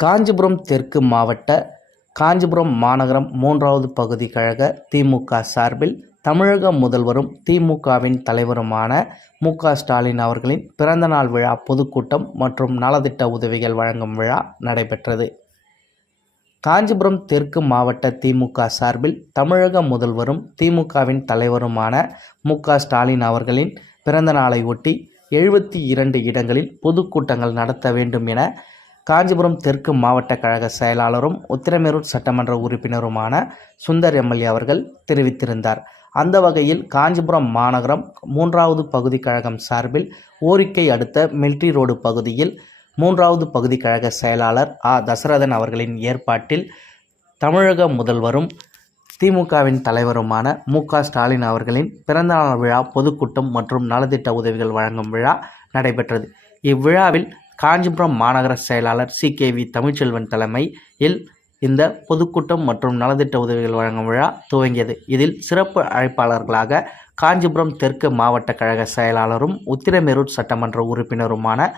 காஞ்சிபுரம் தெற்கு மாவட்ட காஞ்சிபுரம் மாநகரம் 3வது பகுதி கழக திமுக சார்பில் தமிழக முதல்வரும் திமுகவின் தலைவருமான மு.க. ஸ்டாலின் அவர்களின் பிறந்தநாள் விழா பொதுக்கூட்டம் மற்றும் நலத்திட்ட உதவிகள் வழங்கும் விழா நடைபெற்றது. காஞ்சிபுரம் தெற்கு மாவட்ட திமுக சார்பில் தமிழக முதல்வரும் திமுகவின் தலைவருமான மு.க. ஸ்டாலின் அவர்களின் பிறந்தநாளை ஒட்டி 72 இடங்களில் பொதுக்கூட்டங்கள் நடத்த வேண்டும் என காஞ்சிபுரம் தெற்கு மாவட்ட கழக செயலாளரும் உத்திரமேரூர் சட்டமன்ற உறுப்பினருமான சுந்தர் எம்எல்ஏ அவர்கள் தெரிவித்திருந்தார். அந்த வகையில் காஞ்சிபுரம் மாநகரம் 3வது பகுதி கழகம் சார்பில் ஓரிக்கை அடுத்த மிலிட்ரி ரோடு பகுதியில் 3வது பகுதி கழக செயலாளர் தசரதன் அவர்களின் ஏற்பாட்டில் தமிழக முதல்வரும் திமுகவின் தலைவருமான மு.க. ஸ்டாலின் அவர்களின் பிறந்தநாள் விழா பொதுக்கூட்டம் மற்றும் நலத்திட்ட உதவிகள் வழங்கும் விழா நடைபெற்றது. இவ்விழாவில் காஞ்சிபுரம் மாநகர செயலாளர் சி.கே.வி. தமிழ்ச்செல்வன் தலைமையில் இந்த பொதுக்கூட்டம் மற்றும் நலத்திட்ட உதவிகள் வழங்கும் விழா துவங்கியது. இதில் சிறப்பு அழைப்பாளர்களாக காஞ்சிபுரம் தெற்கு மாவட்ட கழக செயலாளரும் உத்திரமேரூர் சட்டமன்ற உறுப்பினருமான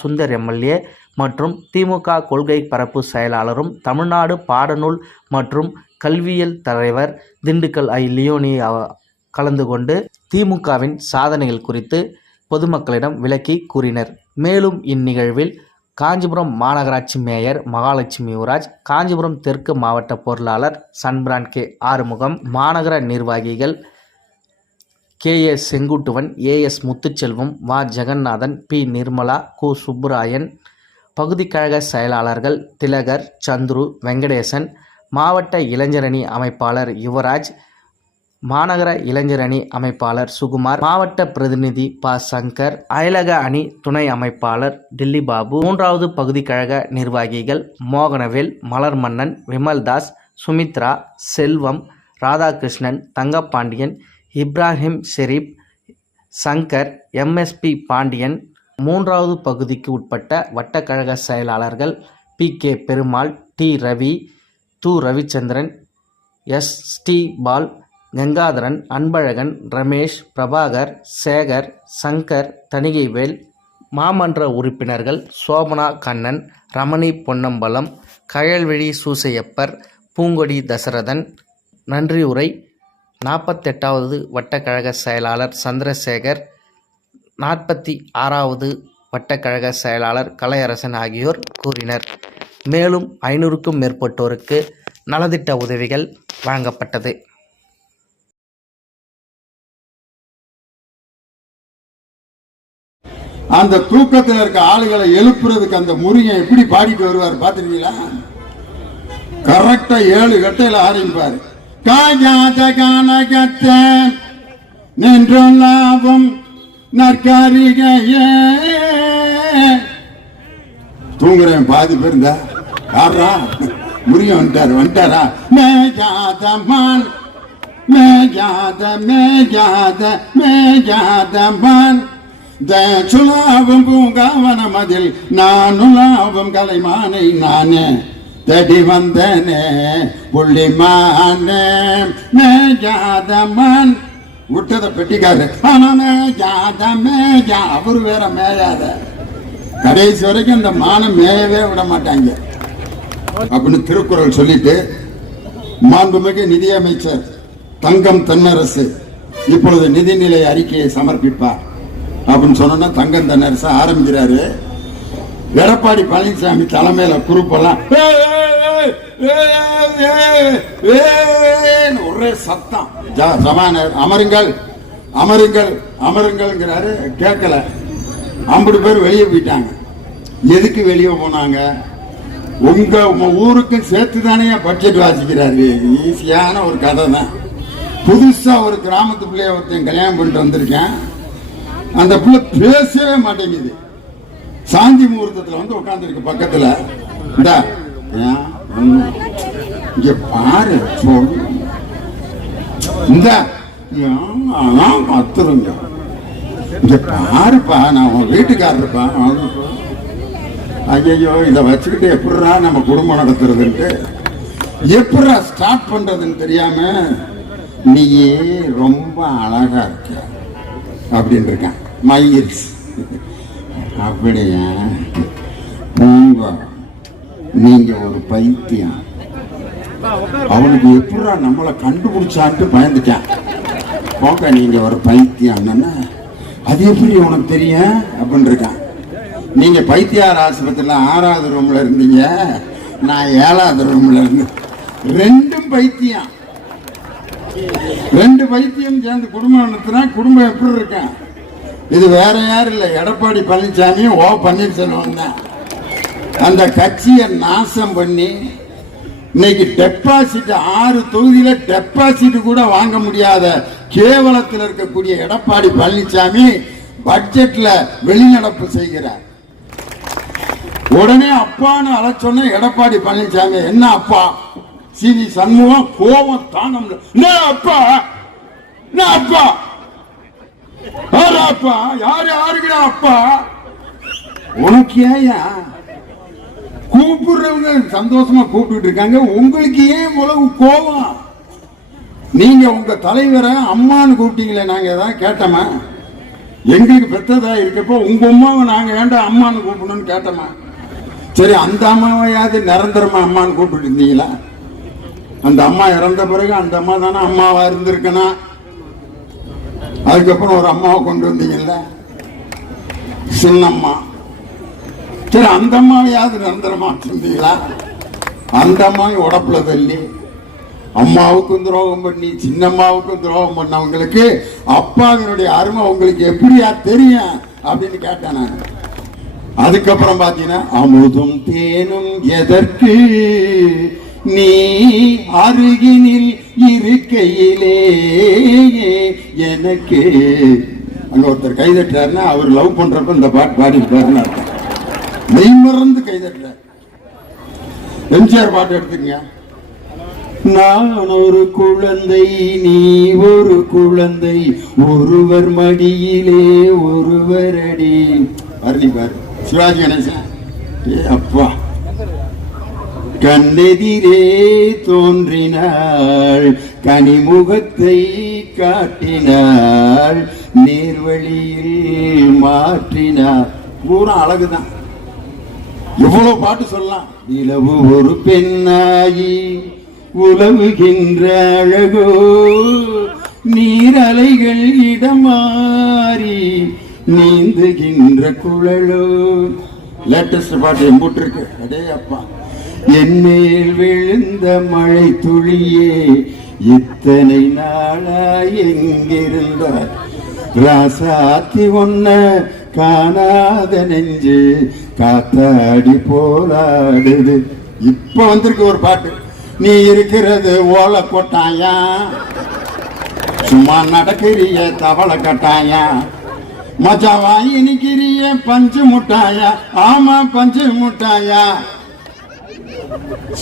சுந்தர் எம்எல்ஏ மற்றும் திமுக கொள்கை பரப்பு செயலாளரும் தமிழ்நாடு பாடநூல் மற்றும் கல்வியியல் தலைவர் திண்டுக்கல் லியோனி கலந்து கொண்டு திமுகவின் சாதனைகள் குறித்து பொதுமக்களிடம் விளக்கி கூறினர். மேலும் இந்நிகழ்வில் காஞ்சிபுரம் மாநகராட்சி மேயர் மகாலட்சுமி யுவராஜ், காஞ்சிபுரம் தெற்கு மாவட்ட பொருளாளர் சன்பிரான் கே. ஆறுமுகம், மாநகர நிர்வாகிகள் கே.ஏ. செங்குட்டுவன், ஏ.எஸ். முத்துச்செல்வம், வ. ஜெகநாதன், பி. நிர்மலா, கு. சுப்புராயன், பகுதி கழக செயலாளர்கள் திலகர், சந்துரு, வெங்கடேசன், மாவட்ட இளைஞரணி அமைப்பாளர் யுவராஜ், மாநகர இளைஞரணி அமைப்பாளர் சுகுமார், மாவட்ட பிரதிநிதி ப. சங்கர், அயலக அணி துணை அமைப்பாளர் டில்லி பாபு, 3வது பகுதி கழக நிர்வாகிகள் மோகனவேல், மலர்மன்னன், விமல்தாஸ், சுமித்ரா, செல்வம், ராதாகிருஷ்ணன், தங்கப்பாண்டியன், இப்ராஹிம் ஷெரீப், சங்கர், எம்.எஸ்.பி. பாண்டியன், 3வது பகுதிக்கு உட்பட்ட வட்டக்கழக செயலாளர்கள் P. K. Perumal, T. Ravi, து. Ravichandran, S. T. Paul, Gangadharan, Anbazhagan, Ramesh, Prabhakar, Sekar, Shankar, Thanigaivel, மாமன்ற உறுப்பினர்கள் சோபனா கண்ணன், ரமணி பொன்னம்பலம், கயல்விழி சூசையப்பர், பூங்கொடி தசரதன். நன்றியுரை 48வது வட்டக்கழக செயலாளர் சந்திரசேகர், 46வது வட்டக்கழக செயலாளர் கலையரசன் ஆகியோர் கூறினர். மேலும் 500க்கும் மேற்பட்டோருக்கு நலத்திட்ட உதவிகள் வழங்கப்பட்டது. அந்த தூக்கத்தில் இருக்க ஆளுகளை எழுப்புறதுக்கு அந்த முருகன் எப்படி பாடிட்டு வருவார் பாத்துருக்கீங்களா? கரெக்டா 7 கட்டையில ஆரம்பிப்பாரு. காயாத கானகத்த நின்றும் லாபம் நற்காரிகையே. தூங்குறேன் பாதி பேர் இருந்தா யாரா முருகன் வந்துட்டாரா? மேஜாத மான் மேஜாத மேஜாத மேஜாத மான் சுலாபம் பூங்காவனம் அதில் நானுலாபம் கலைமானை நானே தடி வந்தனே புள்ளிமானே மேஜாதமான் விட்டத பெட்டிக்காரு. ஆனா மேஜாத மேஜா அவரு வேற மேயாத. கடைசி வரைக்கும் இந்த மானம் மேயவே விட மாட்டாங்க அப்படின்னு திருக்குறள் சொல்லிட்டு மாண்புமிகு நிதியமைச்சர் தங்கம் தென்னரசு இப்பொழுது நிதிநிலை அறிக்கையை சமர்ப்பிப்பார் அப்படின்னு சொன்னா தங்கம் தென்னரசு ஆரம்பிக்கிறாரு. எடப்பாடி பழனிசாமி தலைமையில குரூப்பெல்லாம் ஒரே சத்தம். சபாநாயகர் அமருங்கள் அமருங்கள் அமருங்கள்ங்கிறாரு. கேட்கல. 50 பேர் வெளியே போயிட்டாங்க. எதுக்கு வெளியே போனாங்க? உங்க ஊருக்கு சேர்த்து தானே பட்ஜெட் வாசிக்கிறாரு. ஈஸியான ஒரு கதை தான். புதுசா ஒரு கிராமத்து பிள்ளைய ஒருத்தன் கல்யாணம் பண்ணிட்டு வந்திருக்கேன். அந்த பிள்ளை பேசவே மாட்டேங்குது. சாந்தி முகூர்த்தத்துல வந்து உட்கார்ந்துருக்கு பக்கத்துல. இங்க பாரு இந்த கத்துருங்க. இங்க பாருப்பா நான் உன் வீட்டுக்காரருப்பா. ஐயோ இத வச்சுக்கிட்டு எப்படா நம்ம குடும்பம் நடத்துறதுன்ட்டு எப்படா ஸ்டார்ட் பண்றதுன்னு தெரியாம நீயே ரொம்ப அழகா இருக்க அப்படின்னு இருக்கான். மயில்ஸ் அப்படியா பூங்கா நீங்க ஒரு பைத்தியம். அவனுக்கு எப்படா நம்மளை கண்டுபிடிச்சான்ட்டு பயந்துட்டான். போக்க நீங்க ஒரு பைத்தியம், அது எப்படி உனக்கு தெரியும் அப்படின்னு இருக்கான். நீங்க பைத்தியார் ஆஸ்பத்திரியில 6வது ரூம்ல இருந்தீங்க, நான் 7வது ரூம்ல இருந்து. ரெண்டும் பைத்தியம், 2 பைத்தியம் சேர்ந்து குடும்பம் நடத்தினா குடும்பம் எப்படி இருக்கேன்? இது வேற யாரும் இல்லை, எடப்பாடி பழனிசாமி ஓ பன்னீர்செல்வம் தான். அந்த கட்சியை நாசம் பண்ணி இன்னைக்கு டெபாசிட் 6 தொகுதியில டெபாசிட் கூட வாங்க முடியாத கேவலத்தில் இருக்கக்கூடிய எடப்பாடி பழனிசாமி பட்ஜெட்ல வெளிநடப்பு செய்கிறார். உடனே அப்பான்னு அழைச்சோன்ன எடப்பாடி பழனிசாமி என்ன அப்பா, சி.வி. சண்முகம் கோபம் தாங்க முடியல. அப்பா அப்பா அப்பா யாரு யாருக்குடா அப்பா? உனக்கு ஏயா கூப்பிடுறவங்க சந்தோஷமா கூப்பிட்டு இருக்காங்க, உங்களுக்கு ஏன் இவ்வளவு கோபம்? நீங்க உங்க தலைவரை அம்மான்னு கூப்பிட்டீங்களே, நாங்க ஏதாவது கேட்டோமா? எங்களுக்கு பெத்ததா இருக்கப்போ உங்க அம்மாவை நாங்க ஏன்டா அம்மான்னு கூப்பிடணும்னு கேட்டோமா? சரி, அந்த அம்மாவையாவது நிரந்தரமா அம்மான்னு கூப்பிட்டு இருந்தீங்களா? அந்த அம்மா இறந்த பிறகு அந்த அம்மா தானே அம்மாவா இருந்திருக்கணும். அதுக்கப்புறம் ஒரு அம்மாவை கொண்டு வந்தீங்கல்ல, சின்னம்மா. சரி, அந்த அம்மாவையாவது நிரந்தரமா இருந்தீங்களா? அந்த அம்மாவை உடப்புல தள்ளி அம்மாவுக்கும் துரோகம் பண்ணி சின்னம்மாவுக்கும் துரோகம் பண்ணவங்களுக்கு அப்பாவினுடைய அருமை உங்களுக்கு எப்படியா தெரியும் அப்படின்னு கேட்டேன் நான். அதுக்கப்புறம் பாத்தீங்கன்னா, அமுதும் தேனும் எதற்கு நீ அருகினில் இருக்கையிலே எனக்கு. அங்க ஒருத்தர் கைதட்டுறாருன்னா அவர் லவ் பண்றப்ப இந்த பாட்டு பாடிட்டாருன்னு அர்த்தம். மெய்மறந்து கைதட்டுறார். எம்ஜிஆர் பாட்டு எடுத்துங்க. நான் ஒரு குழந்தை, நீ ஒரு குழந்தை, ஒருவர் மடியிலே ஒருவர் அடி. அருணி பாரு, சிவாஜி கணேசன். ஏ அப்பா, கண்ணெதிரே தோன்றினாள், கனிமுகத்தை காட்டினாள், நேர்வழியில் மாற்றினாள். பூரா அழகுதான். எவ்வளவு பாட்டு சொல்லலாம். நிலவு ஒரு பெண்ணாயி உலவுகின்ற அழகோ, நீரலைகள் இடமாறி நீந்துகின்ற குழலோ. லேட்டஸ்ட் பாட்டு எம்பூட்டு இருக்கு. அடே அப்பா, என் மேல் விழுந்த மழை துளியே இத்தனை நாளாய் எங்கிருந்தார், ராசாத்தி ஒன்ன காணாத நெஞ்சு காத்தாடி போராடுது. இப்ப வந்திருக்கு ஒரு பாட்டு. நீ இருக்கிறது ஓலை கொட்டாயா, சும்மா நடக்கிறிய தவளை கட்டாயா, மச்சாவாய் இனிக்கிறிய பஞ்சு முட்டாயா, ஆமா பஞ்சு முட்டாயா,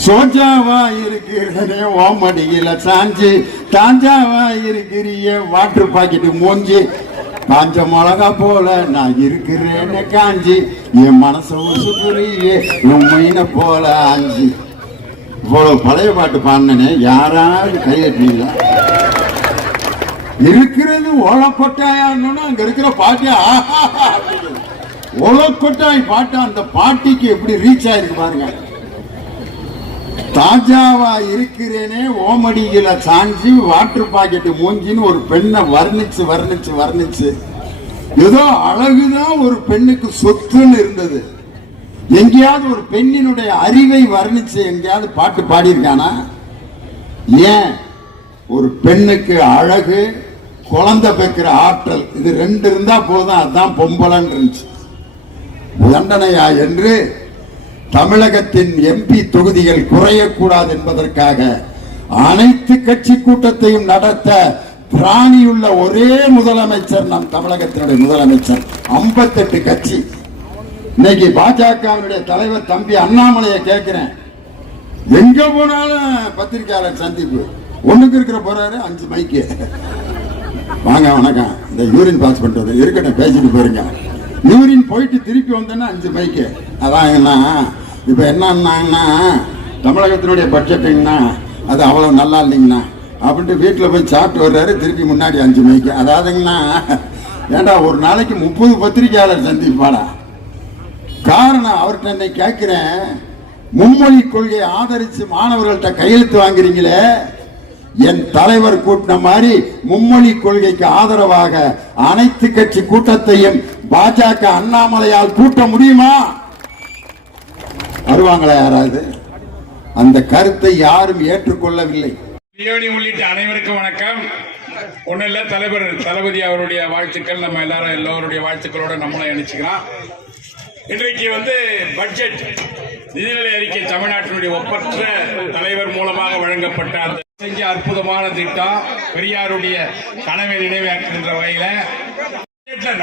சோஜாவா இருக்கிறதே ஓமடியில சாஞ்சு, தாஞ்சாவா இருக்கிறிய வாட்டர் பாக்கெட்டு மூஞ்சி, காஞ்ச மிளகா போல நான் இருக்கிறேன்னு காஞ்சி, என் மனசு உசுப்புறியே உண்மையின போல ஆஞ்சி. இவ்வளவு பழைய பாட்டு பாடினே யாராவது கையெட்டீங்களா? இருக்கிறது ஓலக்கொட்டாயான்னு அங்க இருக்கிற பாட்டியா ஓலக்கொட்டாய் பாட்டு. அந்த பாட்டிக்கு எப்படி ரீச் ஆயிருக்கு பாருங்க. தாஜாவா இருக்கிறேனே ஓமடியில சாஞ்சி வாட்டர் பாக்கெட்டு மூஞ்சின்னு ஒரு பெண்ணை வர்ணிச்சு வர்ணிச்சு வர்ணிச்சு, ஏதோ அழகுதான் ஒரு பெண்ணுக்கு சொத்துன்னு இருந்தது. எங்கேயாவது ஒரு பெண்ணினுடைய அறிவை வர்ணிச்சு எங்கேயாவது பாட்டு பாடியிருக்கானா? ஏன்? ஒரு பெண்ணுக்கு அழகு, குழந்தை பெக்கிற ஆற்றல், இது 2 இருந்தா போதும், அதுதான் பொம்பளைன்னு இருந்துச்சு. தண்டனையா என்று தமிழகத்தின் எம்பி தொகுதிகள் குறையக்கூடாது என்பதற்காக அனைத்து கட்சி கூட்டத்தையும் நடத்த திராணியுள்ள ஒரே முதலமைச்சர் நம் தமிழகத்தினுடைய முதலமைச்சர். 58 கட்சி. இன்னைக்கு பாஜகவினுடைய தலைவர் தம்பி அண்ணாமலையை கேட்கிறேன், எங்க போனாலும் பத்திரிகையாளர் சந்திப்பு. ஒண்ணுக்கு இருக்கிற போறாரு 5 மைக்கு. வாங்க வணக்கம், இந்த யூரின் பாஸ் பண்றது இருக்கட்டும், பேசிட்டு போயிருங்க. யூரின் போயிட்டு திருப்பி வந்தேன்னா 5 மைக்கு. அதான் என்ன இப்ப என்னன்னா, தமிழகத்தினுடைய பட்ஜெட்டுங்கன்னா அது அவ்வளவு நல்லா இல்லைங்கண்ணா அப்படின்ட்டு வீட்டுல போய் சாப்பிட்டு வர்றாரு, திருப்பி முன்னாடி 5 மைக்கு. அதாவதுங்கண்ணா, ஏண்டா ஒரு நாளைக்கு 30 பத்திரிகையாளர் சந்திப்பாடா? காரணம், அவர்கிட்ட என்னை கேட்கிறேன், மும்மொழி கொள்கையை ஆதரிச்சு மாணவர்கள்ட்ட கையெழுத்து வாங்குறீங்களே, என் தலைவர் கூட்டின மாதிரி மும்மொழி கொள்கைக்கு ஆதரவாக அனைத்து கட்சி கூட்டத்தையும் பாஜக அண்ணாமலையால் கூட்ட முடியுமா? வருவாங்களா யாராவது? அந்த கருத்தை யாரும் ஏற்றுக்கொள்ளவில்லை. உள்ளிட்ட அனைவருக்கும் வணக்கம். ஒன்னும் இல்ல, தலைவர் தளபதி அவருடைய வாழ்த்துக்கள், நம்ம எல்லோருடைய வாழ்த்துக்களோட நம்மளை இணைச்சுக்கலாம். இன்றைக்கு பட்ஜெட் நிதிநிலை அறிக்கை தமிழ்நாட்டினுடைய ஒப்பற்ற தலைவர் மூலமாக வழங்கப்பட்ட அந்த செஞ்ச அற்புதமான திட்டம் பெரியாருடைய கனவை நிறைவேற்றுகின்ற வகையில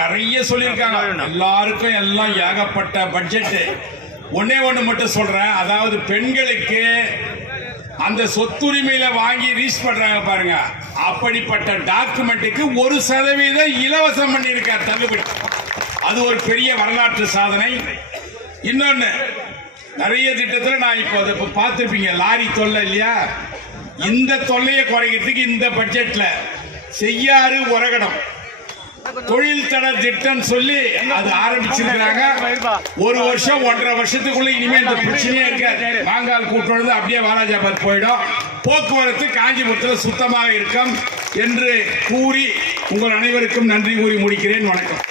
நிறைய சொல்லியிருக்காங்க. எல்லாருக்கும் எல்லாம் ஏகப்பட்ட பட்ஜெட். ஒன்னே ஒண்ணு மட்டும் சொல்றேன், அதாவது பெண்களுக்கு அந்த சொத்துரிமையில வாங்கி ரீச் பண்றாங்க பாருங்க, அப்படிப்பட்ட டாக்குமெண்ட்டுக்கு 1% இலவசம் பண்ணியிருக்கார் தள்ளுபடி. அது ஒரு பெரிய வரலாற்று சாதனை. இன்னொன்னு, நிறைய திட்டத்தில் நான் இப்போ பார்த்திருப்பீங்க, லாரி தொல்லை இல்லையா, இந்த தொல்லையை குறைக்கிறதுக்கு இந்த பட்ஜெட்ல செய்யாறு உரகடம் தொழில் தட திட்டம் சொல்லி அது ஆரம்பிச்சிருக்கிறாங்க. 1 வருஷம் 1.5 வருஷத்துக்குள்ள இனிமே இந்த பிரச்சனையே இருக்காது. மாங்கால் கூட்டுறது அப்படியே வாலாஜாபாத் போயிடும். போக்குவரத்து காஞ்சிபுரத்தில் சுத்தமாக இருக்கும் என்று கூறி உங்கள் அனைவருக்கும் நன்றி கூறி முடிக்கிறேன். வணக்கம்.